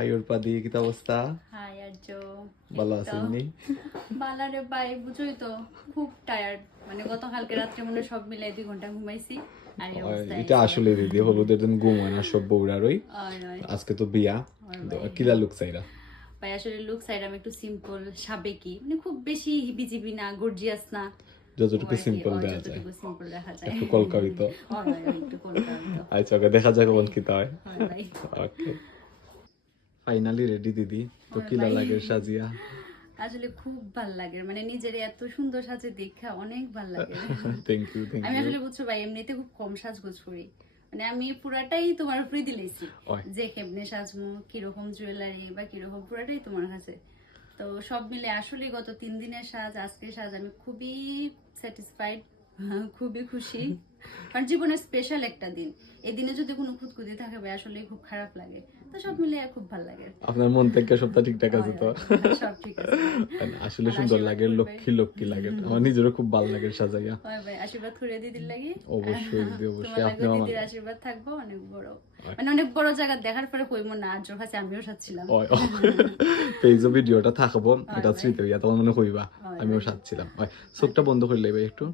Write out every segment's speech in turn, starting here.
High উরপাদি, কি অবস্থা? High আরজো, ভালো আছেন নি? বালারে ভাই বুঝই তো খুব টায়ার্ড, মানে গতকালকে রাত্রে মনে সব মিলাই 2 ঘন্টা ঘুমাইছি। আর এই অবস্থা এটা আসলে দিদি হলুদের দিন ঘুম হয় না সব বউরারই। আজকে তো বিয়া, কিলা লুক চাইরা ভাই আসলে লুক সাইড আমি একটু সিম্পল সাবেকি, মানে খুব বেশি হিবিজিবি না, গর্জিয়াস না, যতটুকু সিম্পল দেখা যায়, যতটুকু সিম্পল দেখা যায়, একটু কলকাবিত। একটু কলকাবিত। আচ্ছা ওকে দেখা যাক কোন কি হয়। ভাই ওকে, ফাইনালি রেডি দিদি, তো কিলা লাগে সাজিয়া? আসলে খুব ভাল লাগে, মানে নিজের এত সুন্দর সাজে দেখা অনেক ভাল লাগে। থ্যাংক ইউ আমি আসলে বুঝছো ভাই এমনিতে খুব কম সাজগোজ করি, মানে আমি পুরাটাই তোমার উপরে দিলেছি, যে কেমনে সাজমু, কিরকম জুয়েলারি বা কিরকম, পুরাটাই তোমার কাছে। তো সব মিলে আসলে গত 3 দিনের সাজ, আজকের সাজ, আমি খুবই স্যাটিসফাইড, খুবই খুশি। কারণ জীবনের স্পেশাল একটা দিন, এই দিনে যদি কোনো খুঁতখুঁতি থাকে ভাই আসলে খুব খারাপ লাগে। তো সব মিলে খুব ভালো লাগে। আপনার মন থেকে সবটা ঠিকঠাক আছে তো? সব ঠিক আছে। আসলে সুন্দর লাগে, লক্ষ্মী লক্ষ্মী লাগে, আমার নিজেরও খুব ভালো লাগে সাজাইয়া। ভাই আশীর্বাদ করে দিদির লাগি। অবশ্যই দিদি, অবশ্যই আপনি আমার দিদির আশীর্বাদ থাকবো অনেক বড়, মানে অনেক বড় জায়গা দেখার পরে কইমো না আজর কাছে আমিও সাজছিলাম। পেজ ভিডিওটা থাকবো, এটা স্মৃতি হইয়া তখন মনে কইবা আমিও সাজছিলাম। চোখটা বন্ধ করে লইবা একটু,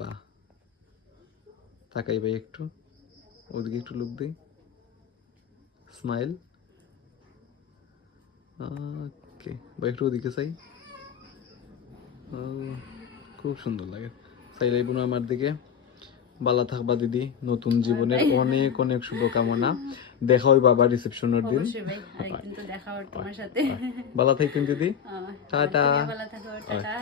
বাহ, তাকাই ভাই একটু ওদিকে, একটু লুক দেই, স্মাইল। ওকে ভাই, একটু ওদিকে চাই। খুব সুন্দর লাগে। চাইলাই বোন আমার দিকে। ভালো থাকবা দিদি, নতুন জীবনের অনেক অনেক শুভকামনা। দেখা হইবা আবার রিসেপশনের দিন। অবশ্যই ভাই, আরেকদিন তো দেখা হবে তোমার সাথে। ভালো থাকবেন দিদি, টাটা। ভালো থাকো, টাটা।